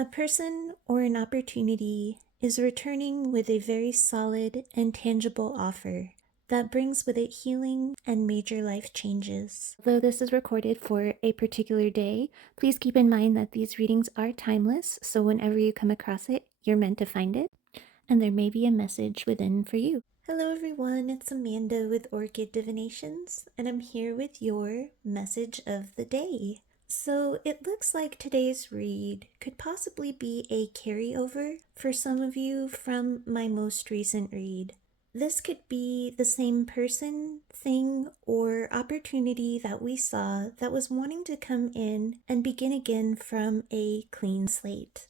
A person or an opportunity is returning with a very solid and tangible offer that brings with it healing and major life changes. Though this is recorded for a particular day, please keep in mind that these readings are timeless, so whenever you come across it, you're meant to find it, and there may be a message within for you. Hello everyone, it's Amanda with Orchid Divinations, and I'm here with your message of the day. So it looks like today's read could possibly be a carryover for some of you from my most recent read. This could be the same person, thing, or opportunity that we saw that was wanting to come in and begin again from a clean slate.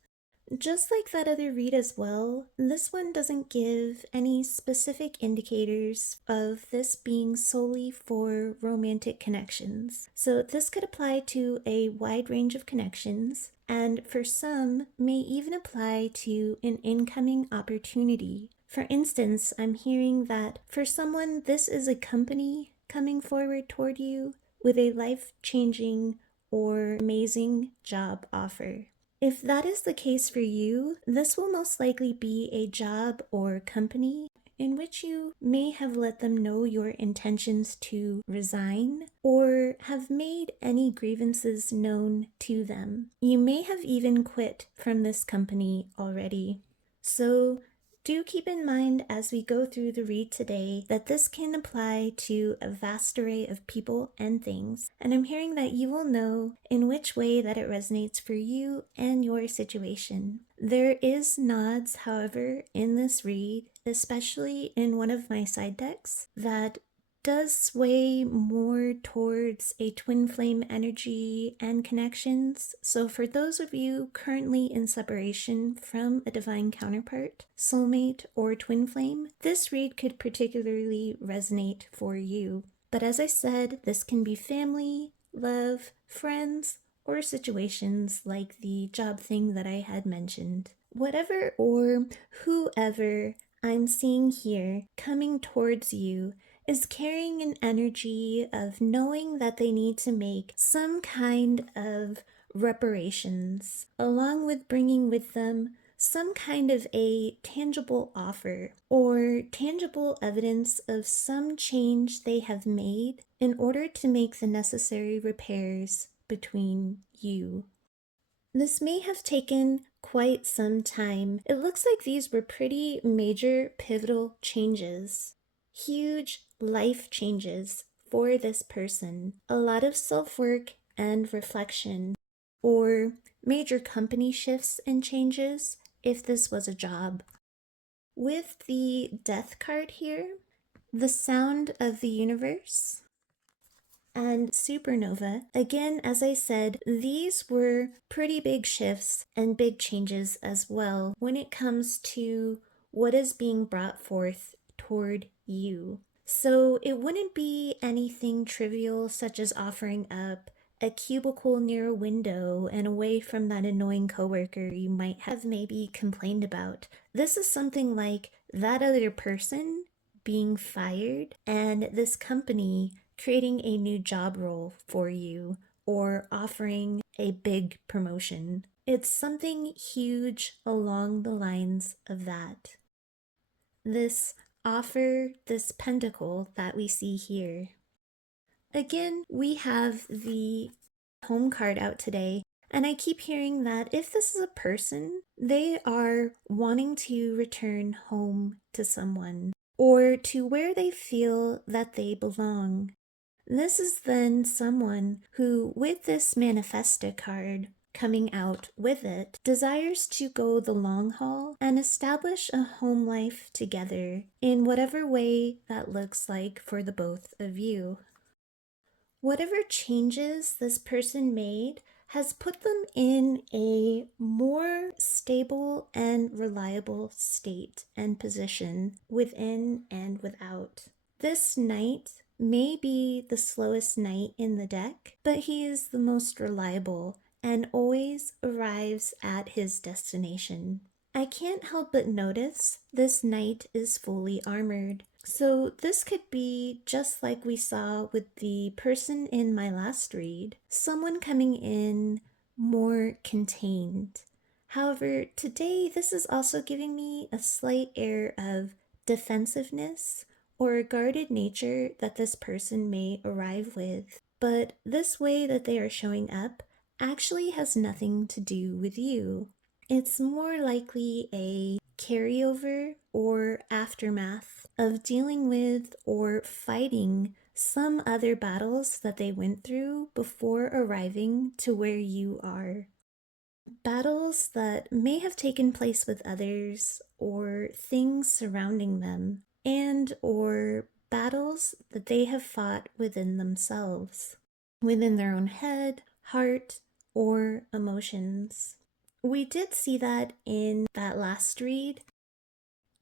Just like that other read as well, this one doesn't give any specific indicators of this being solely for romantic connections. So this could apply to a wide range of connections, and for some may even apply to an incoming opportunity. For instance, I'm hearing that for someone, this is a company coming forward toward you with a life-changing or amazing job offer. If that is the case for you, this will most likely be a job or company in which you may have let them know your intentions to resign or have made any grievances known to them. You may have even quit from this company already. So do keep in mind as we go through the read today that this can apply to a vast array of people and things, and I'm hearing that you will know in which way that it resonates for you and your situation. There is nods, however, in this read, especially in one of my side decks, that does sway more towards a twin flame energy and connections. So for those of you currently in separation from a divine counterpart, soulmate, or twin flame, this read could particularly resonate for you. But as I said, this can be family, love, friends, or situations like the job thing that I had mentioned. Whatever or whoever I'm seeing here coming towards you is carrying an energy of knowing that they need to make some kind of reparations, along with bringing with them some kind of a tangible offer or tangible evidence of some change they have made in order to make the necessary repairs between you. This may have taken quite some time. It looks like these were pretty major pivotal changes. Huge life changes for this person. A lot of self-work and reflection, or major company shifts and changes if this was a job. With the death card here, the sound of the universe, and supernova, again, as I said, these were pretty big shifts and big changes as well when it comes to what is being brought forth toward you. So it wouldn't be anything trivial such as offering up a cubicle near a window and away from that annoying coworker you might have maybe complained about. This is something like that other person being fired and this company creating a new job role for you or offering a big promotion. It's something huge along the lines of that. This offer, this pentacle that we see here. Again, we have the home card out today, and I keep hearing that if this is a person, they are wanting to return home to someone or to where they feel that they belong. This is then someone who, with this manifesta card coming out with it, desires to go the long haul and establish a home life together in whatever way that looks like for the both of you. Whatever changes this person made has put them in a more stable and reliable state and position within and without. This knight may be the slowest knight in the deck, but he is the most reliable and always arrives at his destination. I can't help but notice this knight is fully armored. So this could be just like we saw with the person in my last read, someone coming in more contained, However, today this is also giving me a slight air of defensiveness or a guarded nature that this person may arrive with. But this way that they are showing up actually has nothing to do with you. It's more likely a carryover or aftermath of dealing with or fighting some other battles that they went through before arriving to where you are. Battles that may have taken place with others or things surrounding them, and or battles that they have fought within themselves, within their own head, heart, or emotions. We did see that in that last read.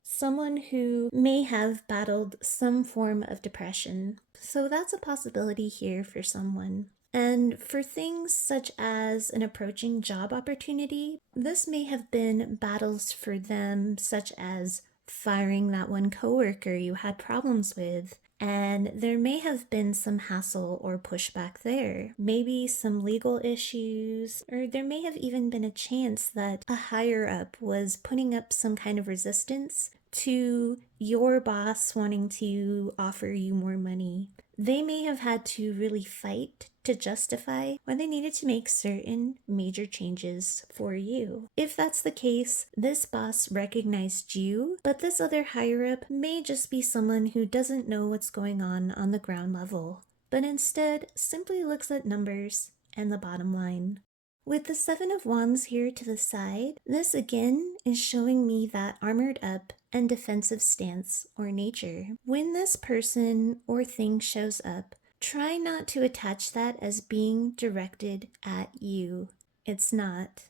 Someone who may have battled some form of depression. So that's a possibility here for someone. And for things such as an approaching job opportunity, this may have been battles for them, such as firing that one coworker you had problems with. And there may have been some hassle or pushback there. Maybe some legal issues, or there may have even been a chance that a higher up was putting up some kind of resistance to your boss wanting to offer you more money. They may have had to really fight to justify why they needed to make certain major changes for you. If that's the case, this boss recognized you, but this other higher up may just be someone who doesn't know what's going on the ground level, but instead simply looks at numbers and the bottom line. With the Seven of Wands here to the side, this again is showing me that armored up and defensive stance or nature. When this person or thing shows up, try not to attach that as being directed at you. It's not.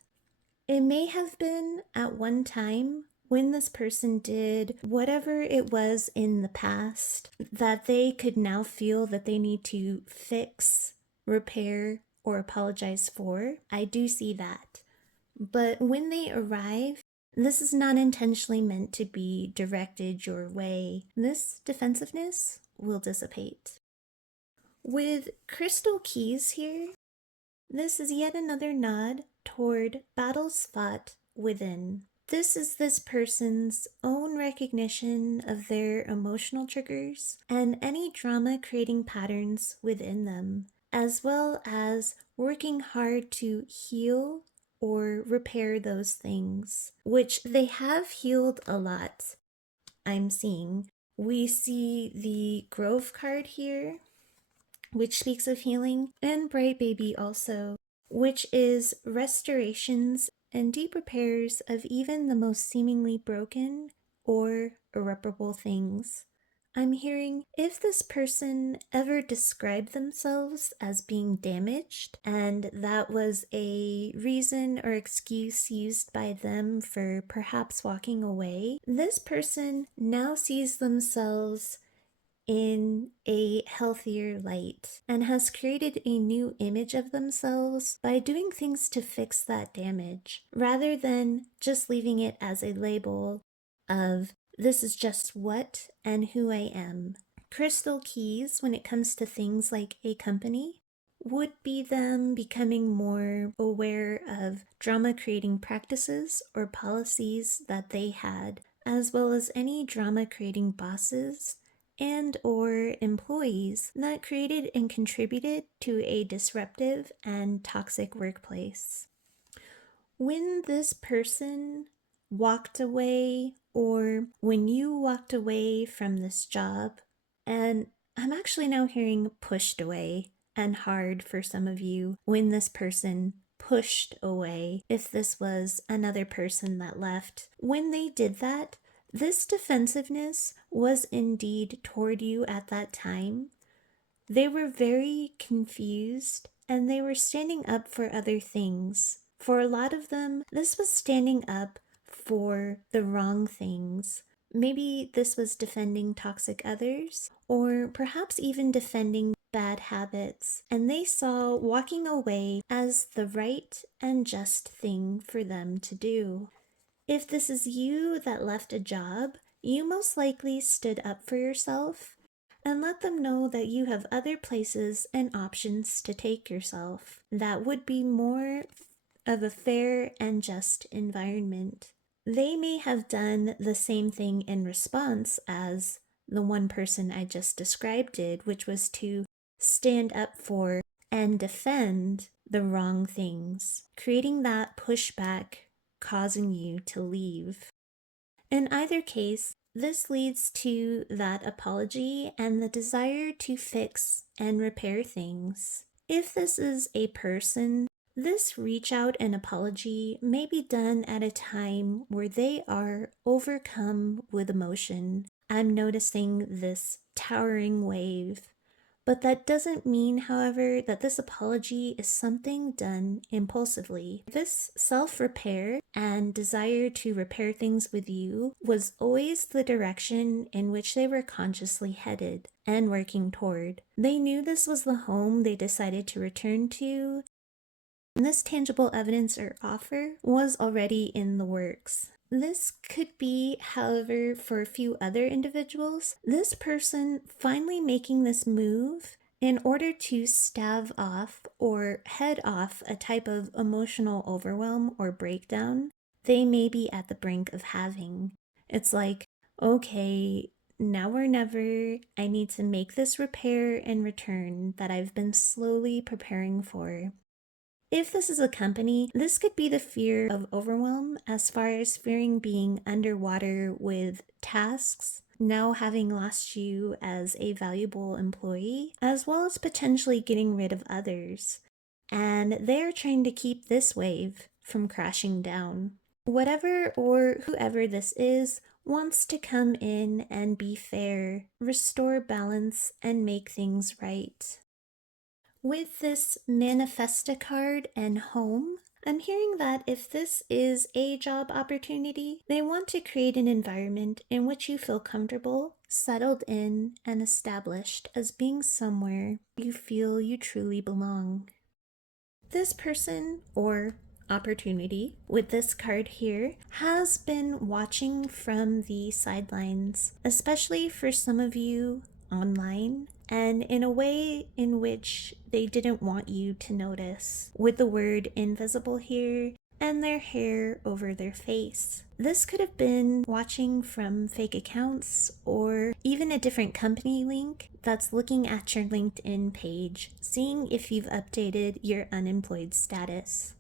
It may have been at one time when this person did whatever it was in the past that they could now feel that they need to fix, repair, or apologize for. I do see that. But when they arrive, this is not intentionally meant to be directed your way. This defensiveness will dissipate. With crystal keys here, this is yet another nod toward battles fought within. This is this person's own recognition of their emotional triggers and any drama creating patterns within them, as well as working hard to heal or repair those things, which they have healed a lot, I'm seeing. We see the Grove card here, which speaks of healing, and Bright Baby also, which is restorations and deep repairs of even the most seemingly broken or irreparable things. I'm hearing if this person ever described themselves as being damaged, and that was a reason or excuse used by them for perhaps walking away, this person now sees themselves in a healthier light and has created a new image of themselves by doing things to fix that damage, rather than just leaving it as a label of this is just what and who I am. Crystal keys, when it comes to things like a company, would be them becoming more aware of drama creating practices or policies that they had, as well as any drama creating bosses and or employees that created and contributed to a disruptive and toxic workplace. When this person walked away, or when you walked away from this job, and I'm actually now hearing pushed away and hard for some of you, when this person pushed away, if this was another person that left, when they did that, this defensiveness was indeed toward you at that time. They were very confused and they were standing up for other things. For a lot of them, this was standing up for the wrong things. Maybe this was defending toxic others, or perhaps even defending bad habits, and they saw walking away as the right and just thing for them to do. If this is you that left a job, you most likely stood up for yourself and let them know that you have other places and options to take yourself that would be more of a fair and just environment. They may have done the same thing in response as the one person I just described did, which was to stand up for and defend the wrong things, creating that pushback, causing you to leave. In either case, this leads to that apology and the desire to fix and repair things. If this is a person, this reach out and apology may be done at a time where they are overcome with emotion. I'm noticing this towering wave. But that doesn't mean, however, that this apology is something done impulsively. This self-repair and desire to repair things with you was always the direction in which they were consciously headed and working toward. They knew this was the home they decided to return to, and this tangible evidence or offer was already in the works. This could be, however, for a few other individuals, this person finally making this move in order to stave off or head off a type of emotional overwhelm or breakdown they may be at the brink of having. It's like, okay, now or never, I need to make this repair and return that I've been slowly preparing for. If this is a company, this could be the fear of overwhelm as far as fearing being underwater with tasks, now having lost you as a valuable employee, as well as potentially getting rid of others. And they're trying to keep this wave from crashing down. Whatever or whoever this is wants to come in and be fair, restore balance, and make things right. With this Manifesta card and home, I'm hearing that if this is a job opportunity, they want to create an environment in which you feel comfortable, settled in, and established as being somewhere you feel you truly belong. This person or opportunity with this card here has been watching from the sidelines, especially for some of you online, and in a way in which they didn't want you to notice, with the word invisible here and their hair over their face. This could have been watching from fake accounts or even a different company link that's looking at your LinkedIn page, seeing if you've updated your unemployed status.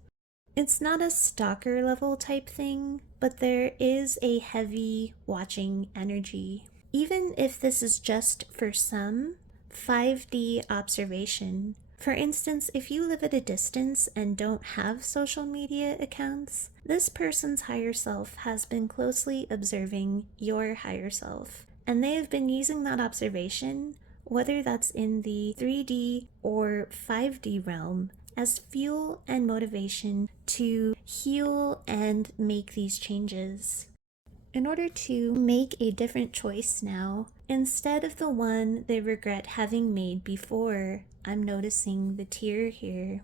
It's not a stalker level type thing, but there is a heavy watching energy. Even if this is just for some 5D observation. For instance, if you live at a distance and don't have social media accounts, this person's higher self has been closely observing your higher self, and they have been using that observation, whether that's in the 3D or 5D realm, as fuel and motivation to heal and make these changes. In order to make a different choice now, instead of the one they regret having made before, I'm noticing the tear here.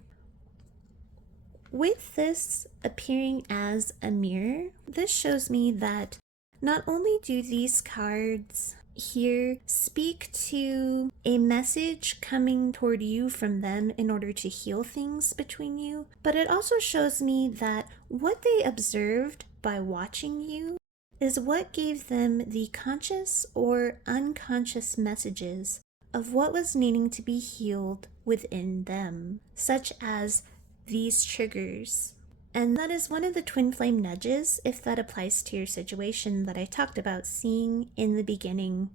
With this appearing as a mirror, this shows me that not only do these cards here speak to a message coming toward you from them in order to heal things between you, but it also shows me that what they observed by watching you is what gave them the conscious or unconscious messages of what was needing to be healed within them, such as these triggers. And that is one of the twin flame nudges, if that applies to your situation, that I talked about seeing in the beginning.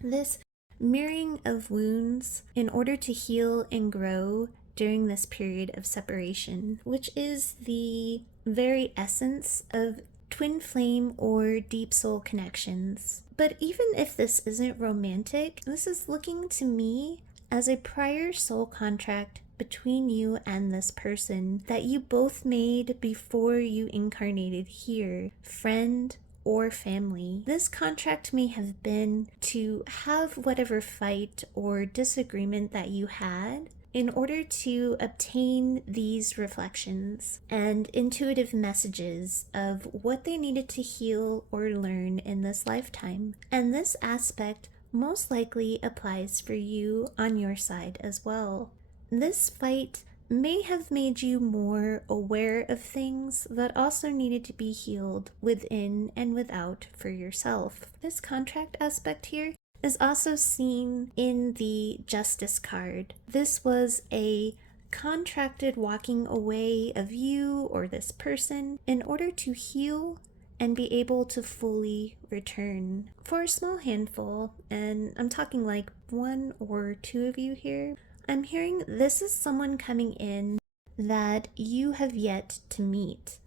This mirroring of wounds in order to heal and grow during this period of separation, which is the very essence of twin flame or deep soul connections. But even if this isn't romantic, this is looking to me as a prior soul contract between you and this person that you both made before you incarnated here, friend or family. This contract may have been to have whatever fight or disagreement that you had in order to obtain these reflections and intuitive messages of what they needed to heal or learn in this lifetime. And this aspect most likely applies for you on your side as well. This fight may have made you more aware of things that also needed to be healed within and without for yourself. This contract aspect here is also seen in the Justice card. This was a contracted walking away of you or this person in order to heal and be able to fully return. For a small handful, and I'm talking like 1 or 2 of you here, I'm hearing this is someone coming in that you have yet to meet.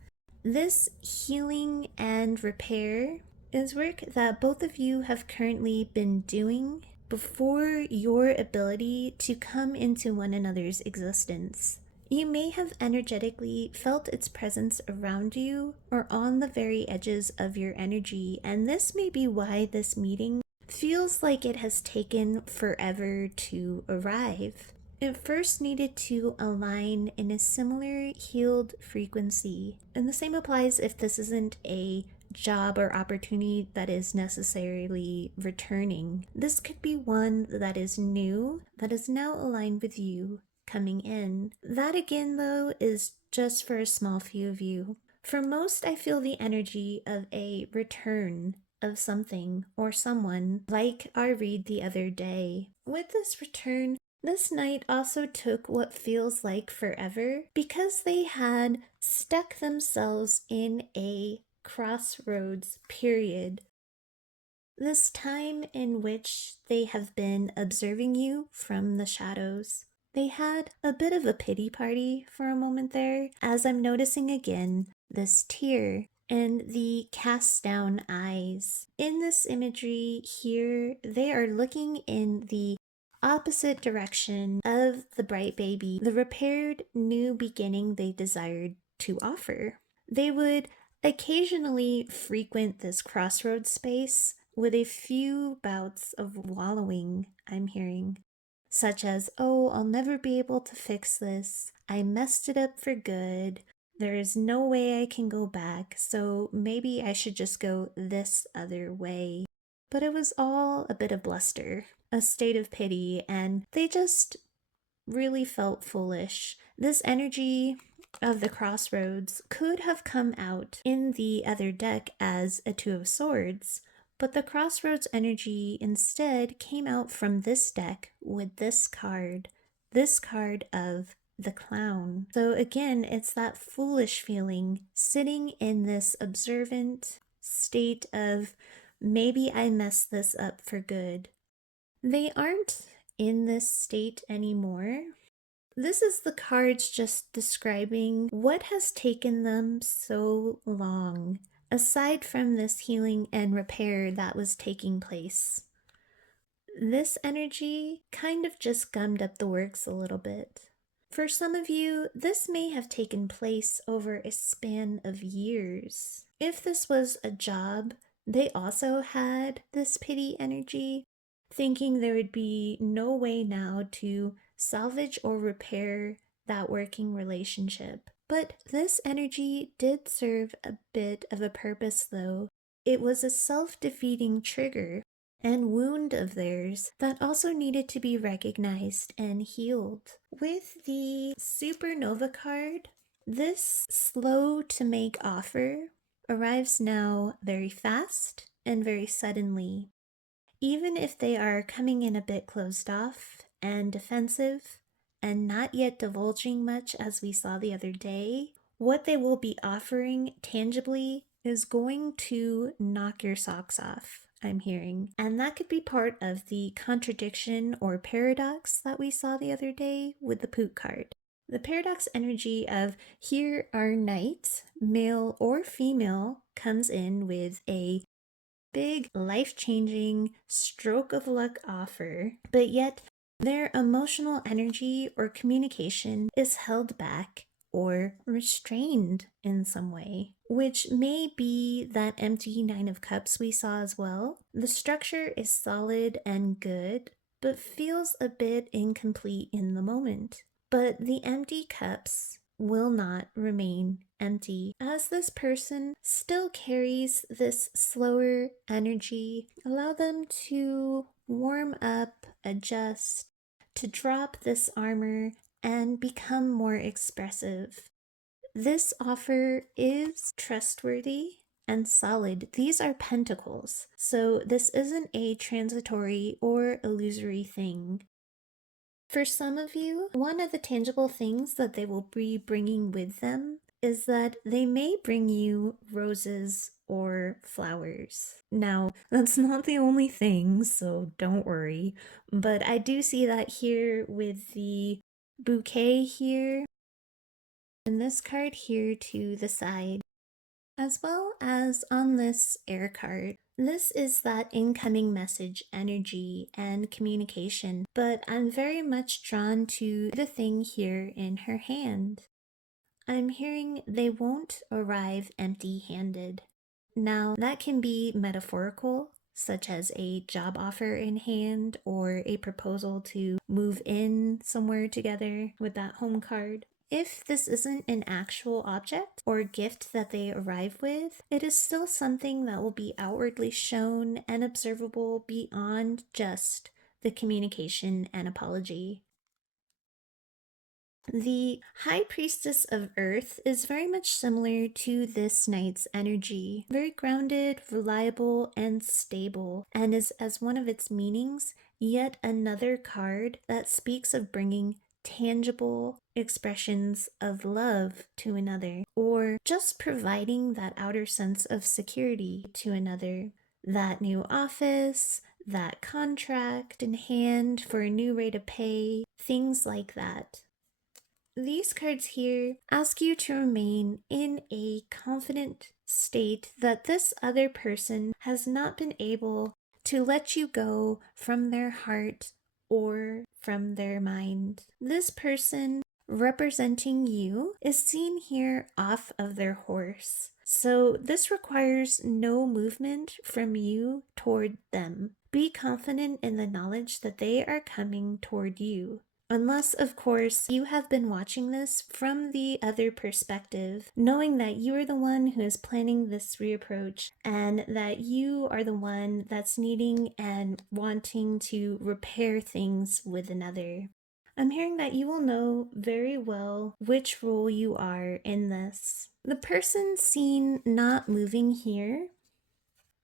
This healing and repair is work that both of you have currently been doing before your ability to come into one another's existence. You may have energetically felt its presence around you or on the very edges of your energy, and this may be why this meeting feels like it has taken forever to arrive. It first needed to align in a similar healed frequency, and the same applies if this isn't a job or opportunity that is necessarily returning. This could be one that is new, that is now aligned with you coming in. That again, though, is just for a small few of you. For most, I feel the energy of a return of something or someone, like our read the other day. With this return, this night also took what feels like forever because they had stuck themselves in a crossroads period. This time in which they have been observing you from the shadows. They had a bit of a pity party for a moment there, as I'm noticing again this tear and the cast down eyes. In this imagery here, they are looking in the opposite direction of the bright baby, the repaired new beginning they desired to offer. They would occasionally frequent this crossroads space with a few bouts of wallowing, I'm hearing, such as, oh, I'll never be able to fix this. I messed it up for good. There is no way I can go back, so maybe I should just go this other way. But it was all a bit of bluster, a state of pity, and they just really felt foolish. This energy of the crossroads could have come out in the other deck as a 2 of swords, but the crossroads energy instead came out from this deck with this card of the clown. So again, it's that foolish feeling sitting in this observant state of maybe I messed this up for good. They aren't in this state anymore. This is the cards just describing what has taken them so long, aside from this healing and repair that was taking place. This energy kind of just gummed up the works a little bit. For some of you, this may have taken place over a span of years. If this was a job, they also had this pity energy, thinking there would be no way now to salvage or repair that working relationship. But this energy did serve a bit of a purpose, though. It was a self-defeating trigger and wound of theirs that also needed to be recognized and healed. With the Supernova card, this slow to make offer arrives now very fast and very suddenly. Even if they are coming in a bit closed off and defensive and not yet divulging much as we saw the other day, what they will be offering tangibly is going to knock your socks off, I'm hearing. And that could be part of the contradiction or paradox that we saw the other day with the Poot card. The paradox energy of here our knight, male or female, comes in with a big life-changing stroke of luck offer, but yet their emotional energy or communication is held back or restrained in some way, which may be that empty 9 of Cups we saw as well. The structure is solid and good, but feels a bit incomplete in the moment. But the empty cups will not remain empty, as this person still carries this slower energy. Allow them to warm up, adjust, to drop this armor and become more expressive. This offer is trustworthy and solid. These are pentacles, so this isn't a transitory or illusory thing. For some of you, one of the tangible things that they will be bringing with them is that they may bring you roses or flowers. Now, that's not the only thing, so don't worry, but I do see that here with the bouquet here and this card here to the side, as well as on this air card. This is that incoming message energy and communication, but I'm very much drawn to the thing here in her hand. I'm hearing they won't arrive empty-handed. Now, that can be metaphorical, such as a job offer in hand or a proposal to move in somewhere together with that home card. If this isn't an actual object or gift that they arrive with, it is still something that will be outwardly shown and observable beyond just the communication and apology. The High Priestess of Earth is very much similar to this knight's energy, very grounded, reliable, and stable, and is, as one of its meanings, yet another card that speaks of bringing tangible expressions of love to another, or just providing that outer sense of security to another. That new office, that contract in hand for a new rate of pay, things like that. These cards here ask you to remain in a confident state that this other person has not been able to let you go from their heart or from their mind. This person representing you is seen here off of their horse. So this requires no movement from you toward them. Be confident in the knowledge that they are coming toward you. Unless, of course, you have been watching this from the other perspective, knowing that you are the one who is planning this reapproach and that you are the one that's needing and wanting to repair things with another. I'm hearing that you will know very well which role you are in this. The person seen not moving here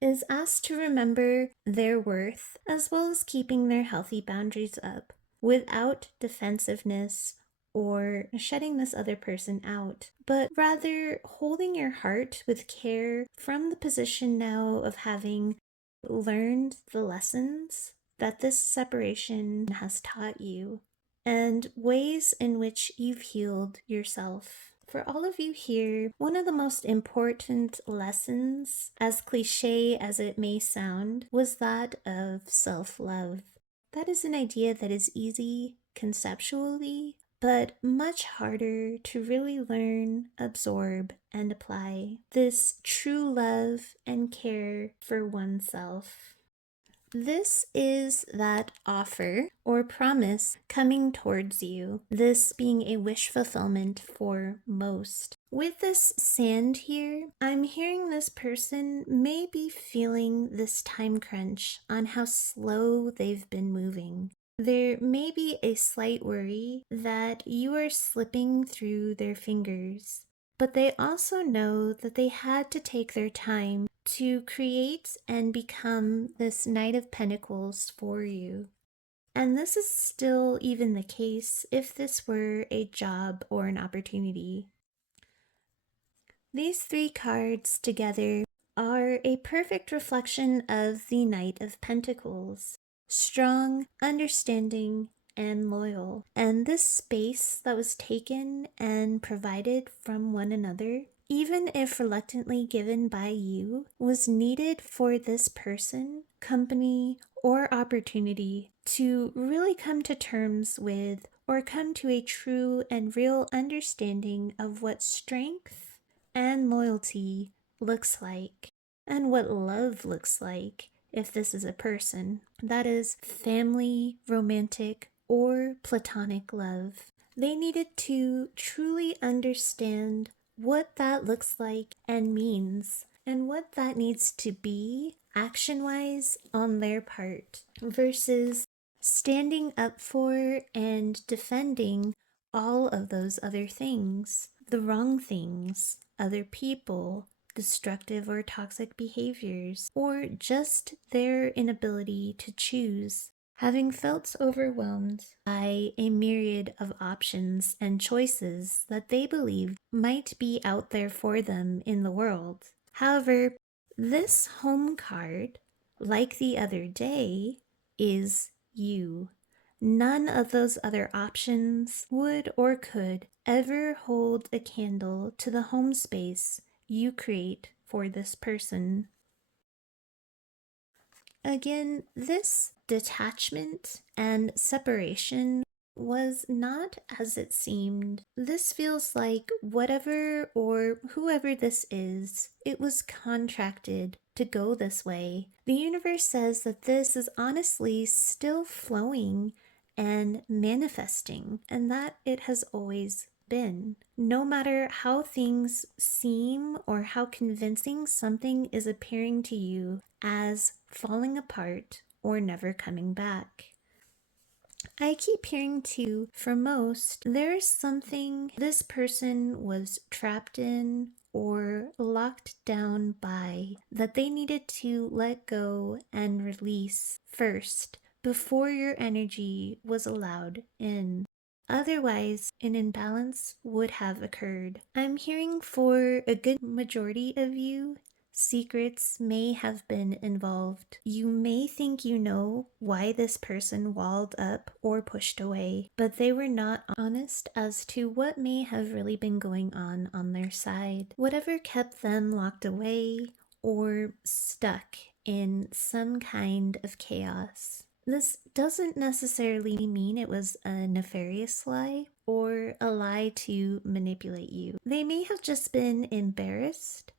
is asked to remember their worth as well as keeping their healthy boundaries up without defensiveness or shutting this other person out, but rather holding your heart with care from the position now of having learned the lessons that this separation has taught you and ways in which you've healed yourself. For all of you here, one of the most important lessons, as cliche as it may sound, was that of self-love. That is an idea that is easy conceptually, but much harder to really learn, absorb, and apply. This true love and care for oneself. This is that offer or promise coming towards you, this being a wish fulfillment for most. With this sand here, I'm hearing this person may be feeling this time crunch on how slow they've been moving. There may be a slight worry that you are slipping through their fingers, but they also know that they had to take their time to create and become this Knight of Pentacles for you. And this is still even the case if this were a job or an opportunity. These three cards together are a perfect reflection of the Knight of Pentacles. Strong, understanding, and loyal. And this space that was taken and provided from one another, even if reluctantly given by you, was needed for this person, company, or opportunity to really come to terms with or come to a true and real understanding of what strength and loyalty looks like and what love looks like if this is a person. That is family, romantic, or platonic love. They needed to truly understand what that looks like and means, and what that needs to be action-wise on their part, versus standing up for and defending all of those other things, the wrong things, other people, destructive or toxic behaviors, or just their inability to choose. Having felt overwhelmed by a myriad of options and choices that they believed might be out there for them in the world. However, this home card, like the other day, is you. None of those other options would or could ever hold a candle to the home space you create for this person. Again, this detachment and separation was not as it seemed. This feels like whatever or whoever this is, it was contracted to go this way. The universe says that this is honestly still flowing and manifesting, and that it has always been. No matter how things seem or how convincing something is appearing to you as falling apart or never coming back. I keep hearing too, for most, there is something this person was trapped in or locked down by that they needed to let go and release first before your energy was allowed in. Otherwise, an imbalance would have occurred. I'm hearing for a good majority of you, secrets may have been involved. You may think you know why this person walled up or pushed away, but they were not honest as to what may have really been going on their side. Whatever kept them locked away or stuck in some kind of chaos. This doesn't necessarily mean it was a nefarious lie or a lie to manipulate you. They may have just been embarrassed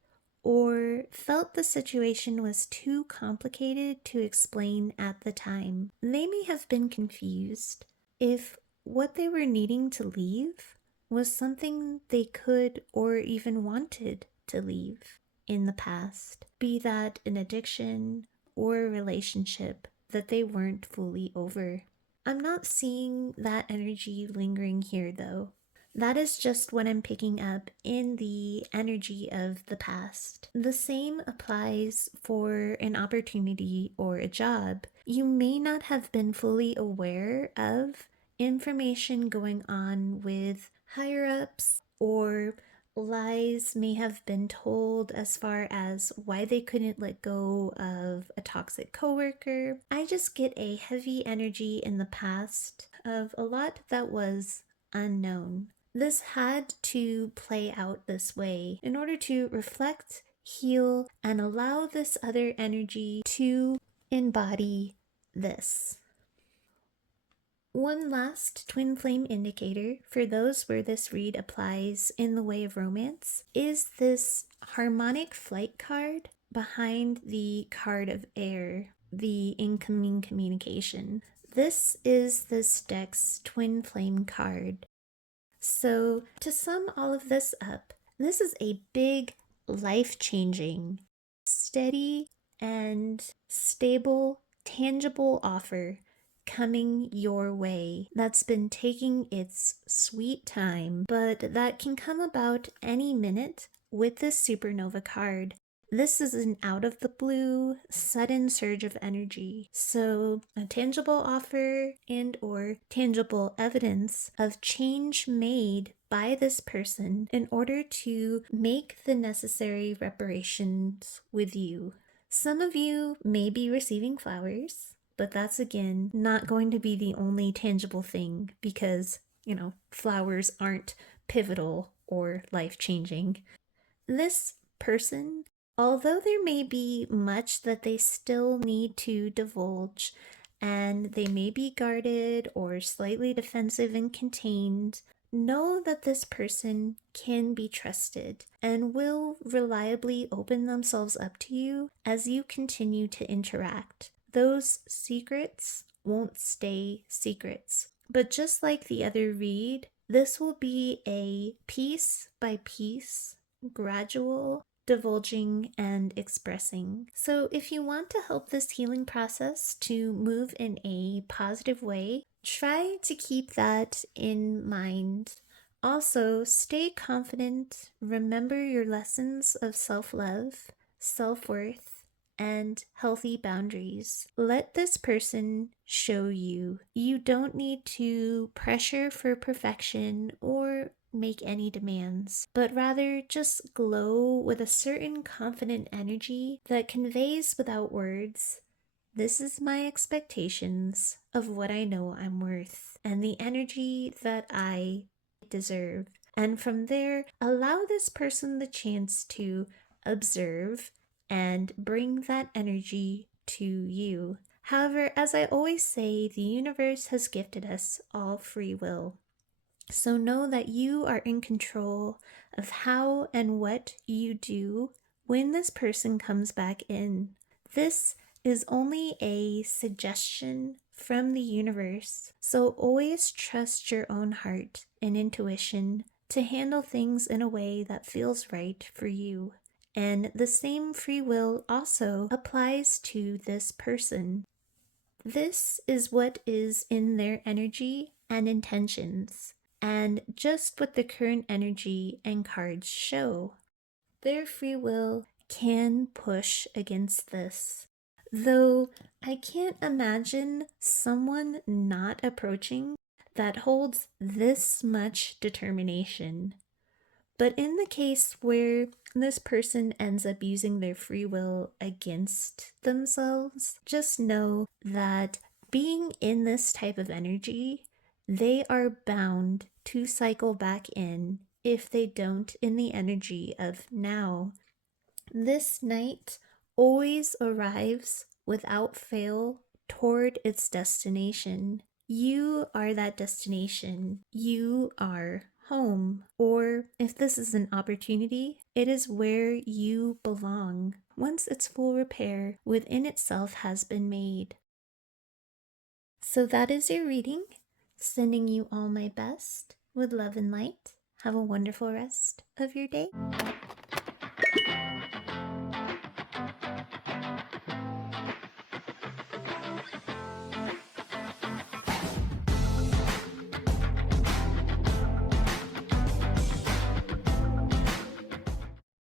or felt the situation was too complicated to explain at the time. They may have been confused if what they were needing to leave was something they could or even wanted to leave in the past, be that an addiction or a relationship that they weren't fully over. I'm not seeing that energy lingering here though. That is just what I'm picking up in the energy of the past. The same applies for an opportunity or a job. You may not have been fully aware of information going on with higher ups, or lies may have been told as far as why they couldn't let go of a toxic coworker. I just get a heavy energy in the past of a lot that was unknown. This had to play out this way in order to reflect, heal, and allow this other energy to embody this. One last twin flame indicator for those where this read applies in the way of romance is this harmonic flight card behind the card of air, the incoming communication. This is this deck's twin flame card. So to sum all of this up, this is a big, life-changing, steady, and stable, tangible offer coming your way that's been taking its sweet time, but that can come about any minute with this supernova card. This is an out of the blue, sudden surge of energy. So a tangible offer and or tangible evidence of change made by this person in order to make the necessary reparations with you. Some of you may be receiving flowers, but that's again not going to be the only tangible thing because, flowers aren't pivotal or life-changing. This person, although there may be much that they still need to divulge, and they may be guarded or slightly defensive and contained, know that this person can be trusted and will reliably open themselves up to you as you continue to interact. Those secrets won't stay secrets. But just like the other read, this will be a piece by piece, gradual divulging and expressing. So if you want to help this healing process to move in a positive way, Try to keep that in mind. Also, stay confident. Remember your lessons of self love, self worth, and healthy boundaries. Let this person show you. You don't need to pressure for perfection or make any demands, but rather just glow with a certain confident energy that conveys without words. This is my expectations of what I know I'm worth and the energy that I deserve. And from there, allow this person the chance to observe and bring that energy to you. However, as I always say, the universe has gifted us all free will. So know that you are in control of how and what you do when this person comes back in. This is only a suggestion from the universe, so always trust your own heart and intuition to handle things in a way that feels right for you. And the same free will also applies to this person. This is what is in their energy and intentions, and just what the current energy and cards show. Their free will can push against this. Though I can't imagine someone not approaching that holds this much determination. But in the case where this person ends up using their free will against themselves, just know that being in this type of energy, they are bound to cycle back in if they don't in the energy of now. This night always arrives without fail toward its destination. You are that destination. You are home. Or if this is an opportunity, it is where you belong once its full repair within itself has been made. So that is your reading. Sending you all my best with love and light. Have a wonderful rest of your day.